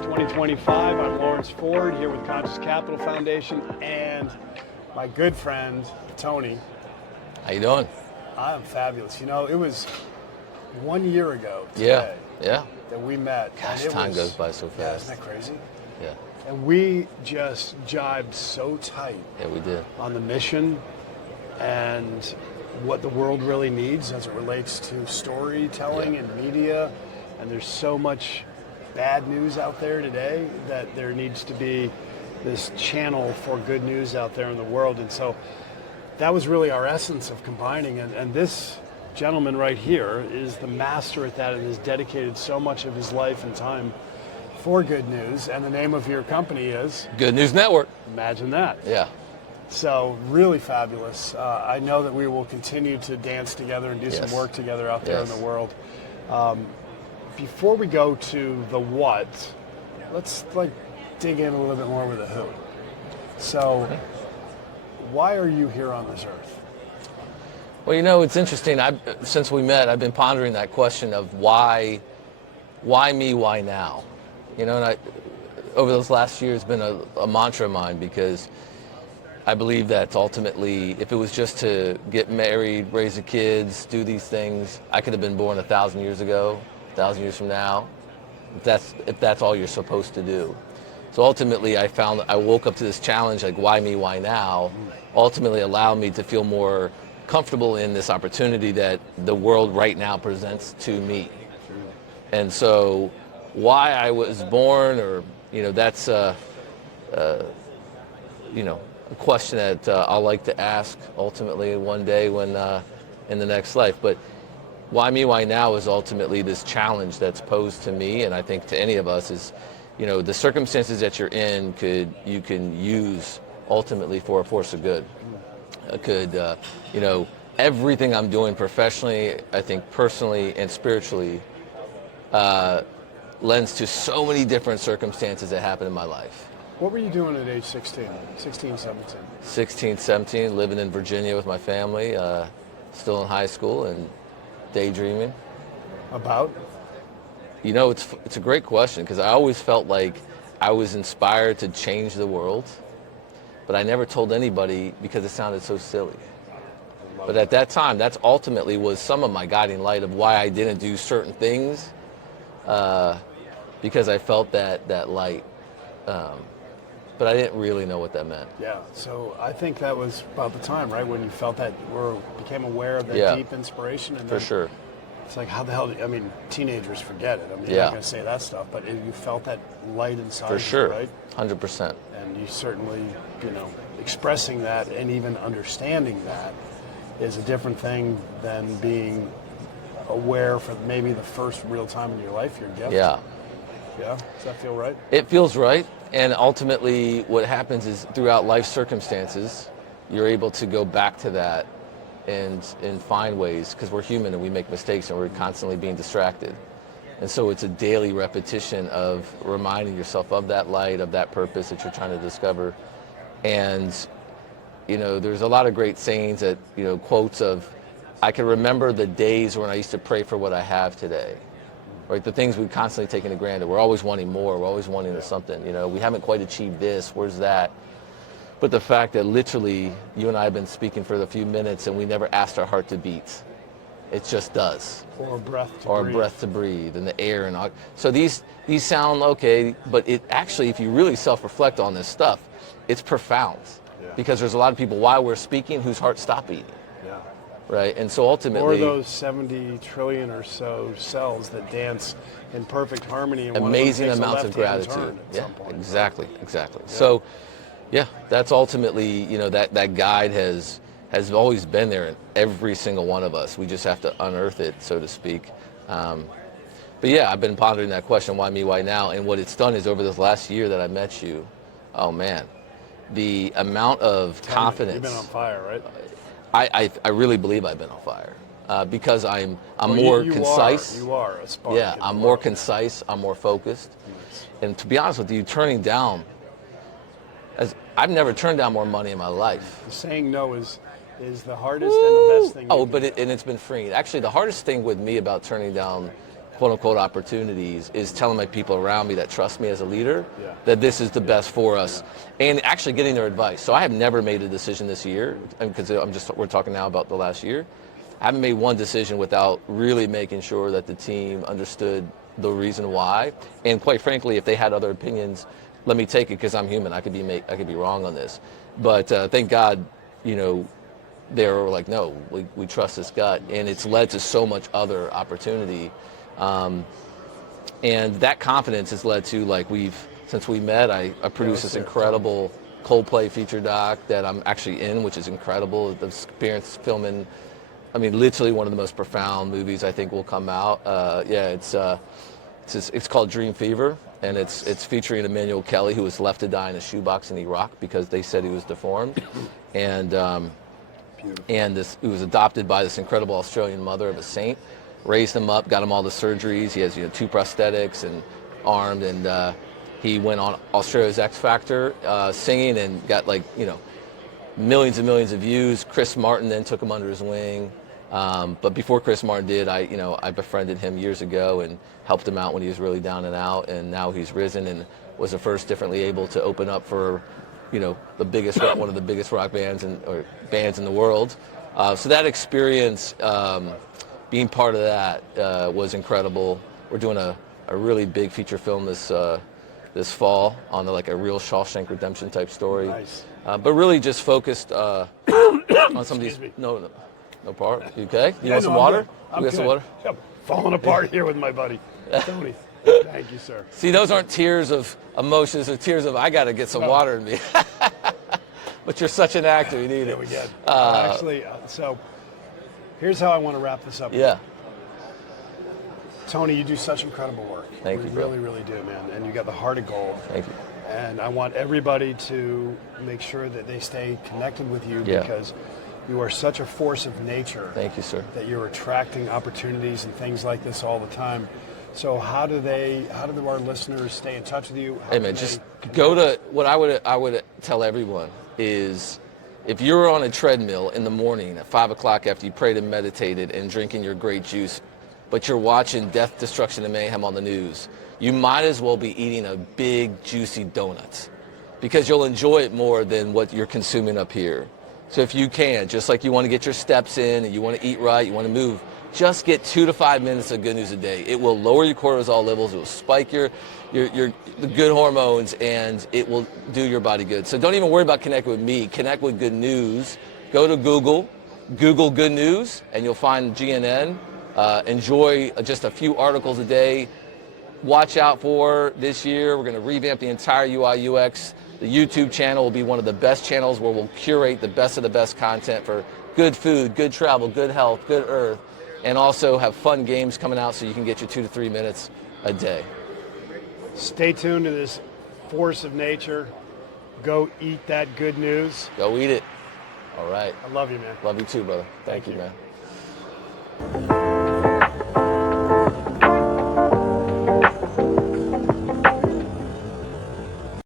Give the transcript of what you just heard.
2025. I'm Lawrence Ford here with Conscious Capital Foundation and my good friend, Tony. How you doing? I'm fabulous. You know, it was 1 year ago today that we met. Gosh, time goes by so fast. Yeah, isn't that crazy? Yeah. And we just jibed so tight. Yeah, we did. On the mission and what the world really needs as it relates to storytelling and media. And there's so much bad news out there today that there needs to be this channel for good news out there in the world. And so that was really our essence of combining. And this gentleman right here is the master at that and has dedicated so much of his life and time for good news. And the name of your company is? Good News Network. Imagine that. Yeah. So really fabulous. I know that we will continue to dance together and do some work together out there in the world. Before we go to the what, let's dig in a little bit more with the who. So why are you here on this earth? Well, you know, it's interesting. Since we met, I've been pondering that question of why me, why now? You know, and over those last years, it's been a mantra of mine because I believe that ultimately, if it was just to get married, raise the kids, do these things, I could have been born 1,000 years ago, 1,000 years from now, if that's all you're supposed to do. So ultimately, I woke up to this challenge, like why me, why now, ultimately allowed me to feel more comfortable in this opportunity that the world right now presents to me. And so why I was born, or, you know, that's, you know, a question that I'll like to ask ultimately one day when in the next life. But why me, why now is ultimately this challenge that's posed to me, and I think to any of us, is, you know, the circumstances that you're in you can use ultimately for a force of good. You know, everything I'm doing professionally, I think personally and spiritually, lends to so many different circumstances that happen in my life. What were you doing at age 16, 17? 16, 17, living in Virginia with my family, still in high school and daydreaming. About? You know, it's a great question because I always felt like I was inspired to change the world, but I never told anybody because it sounded so silly. But at that time, that's ultimately was some of my guiding light of why I didn't do certain things, because I felt that light. But I didn't really know what that meant. Yeah, so I think that was about the time, right, when you felt that, or became aware of that deep inspiration. And for sure. It's like, how the hell, I mean, teenagers forget it. I mean, you're not going to say that stuff, but you felt that light inside for sure, right? 100%. And you certainly, you know, expressing that and even understanding that is a different thing than being aware for maybe the first real time in your life, your gift. Yeah. Yeah? Does that feel right? It feels right. And ultimately, what happens is throughout life circumstances, you're able to go back to that and find ways, because we're human and we make mistakes and we're constantly being distracted. And so it's a daily repetition of reminding yourself of that light, of that purpose that you're trying to discover. And, you know, there's a lot of great sayings that, you know, quotes of, I can remember the days when I used to pray for what I have today. Right, the things we've constantly taken for granted. We're always wanting more. We're always wanting something. You know, we haven't quite achieved this. Where's that? But the fact that literally you and I have been speaking for a few minutes and we never asked our heart to beat. It just does. Or a breath to breathe. Or a breath to breathe, and the air and all. So these sound okay, but it actually, if you really self-reflect on this stuff, it's profound. Yeah. Because there's a lot of people while we're speaking whose hearts stop beating. Yeah. Right, and so ultimately, or those 70 trillion or so cells that dance in perfect harmony. And amazing amounts of gratitude. Yeah, exactly. Yeah. So, yeah, that's ultimately, you know, that guide has always been there in every single one of us. We just have to unearth it, so to speak. But yeah, I've been pondering that question, why me, why now? And what it's done is over this last year that I met you, oh man, the amount of confidence. You've been on fire, right? I really believe I've been on fire because I'm more concise. You are a spark. Yeah, I'm more concise. I'm more focused. Nice. And to be honest with you, turning down, I've never turned down more money in my life. Saying no is the hardest and the best thing. But it's been freeing. Actually, the hardest thing with me about turning down quote unquote opportunities is telling my people around me that trust me as a leader Yeah. that this is the best for us, and actually getting their advice. So I have never made a decision this year, because we're talking now about the last year. I haven't made one decision without really making sure that the team understood the reason why, and quite frankly, if they had other opinions, let me take it, because I'm human. I could be wrong on this, but thank God, they were like, no, we trust this gut, and it's led to so much other opportunity. And that confidence has led to, like, since we met, I produced this incredible Coldplay feature doc that I'm actually in, which is incredible. The experience filming, I mean, literally one of the most profound movies I think will come out. It's called Dream Fever, and it's featuring Emmanuel Kelly, who was left to die in a shoebox in Iraq because they said he was deformed, and he was adopted by this incredible Australian mother of a saint. Raised him up, got him all the surgeries. He has 2 prosthetics and armed, and he went on Australia's X Factor singing and got millions and millions of views. Chris Martin then took him under his wing, but before Chris Martin did, I befriended him years ago and helped him out when he was really down and out, and now he's risen and was the first differently able to open up for one of the biggest rock bands in the world. So that experience. Being part of that was incredible. We're doing a really big feature film this fall on a real Shawshank Redemption type story. Nice. But really just focused on some of these. No part. You okay? You want some water? I'm got good. some water? I'm falling apart here with my buddy Tony. Thank you, sir. See, those aren't tears of emotions, or tears of I got to get some water in me. But you're such an actor, you need it. There we go. So here's how I want to wrap this up. Yeah. Tony, you do such incredible work. Thank you, bro. You really, really do, man. And you got the heart of gold. Thank you. And I want everybody to make sure that they stay connected with you, because you are such a force of nature. Thank you, sir. That you're attracting opportunities and things like this all the time. So how do our listeners stay in touch with you? Hey man, just go to what I would tell everyone is, if you're on a treadmill in the morning at 5 o'clock after you prayed and meditated and drinking your great juice, but you're watching death, destruction, and mayhem on the news, you might as well be eating a big, juicy donut, because you'll enjoy it more than what you're consuming up here. So if you can, just like you want to get your steps in and you want to eat right, you want to move, just get 2 to 5 minutes of good news a day. It will lower your cortisol levels, it will spike the good hormones, and it will do your body good. So don't even worry about connecting with me. Connect with good news. Go to Google good news, and you'll find GNN. Enjoy just a few articles a day. Watch out for this year, we're going to revamp the entire UI UX. The YouTube channel will be one of the best channels where we'll curate the best of the best content for good food, good travel, good health, good earth, and also have fun games coming out so you can get your 2 to 3 minutes a day. Stay tuned to this force of nature. Go eat that good news. Go eat it. All right. I love you, man. Love you too, brother. Thank you, man.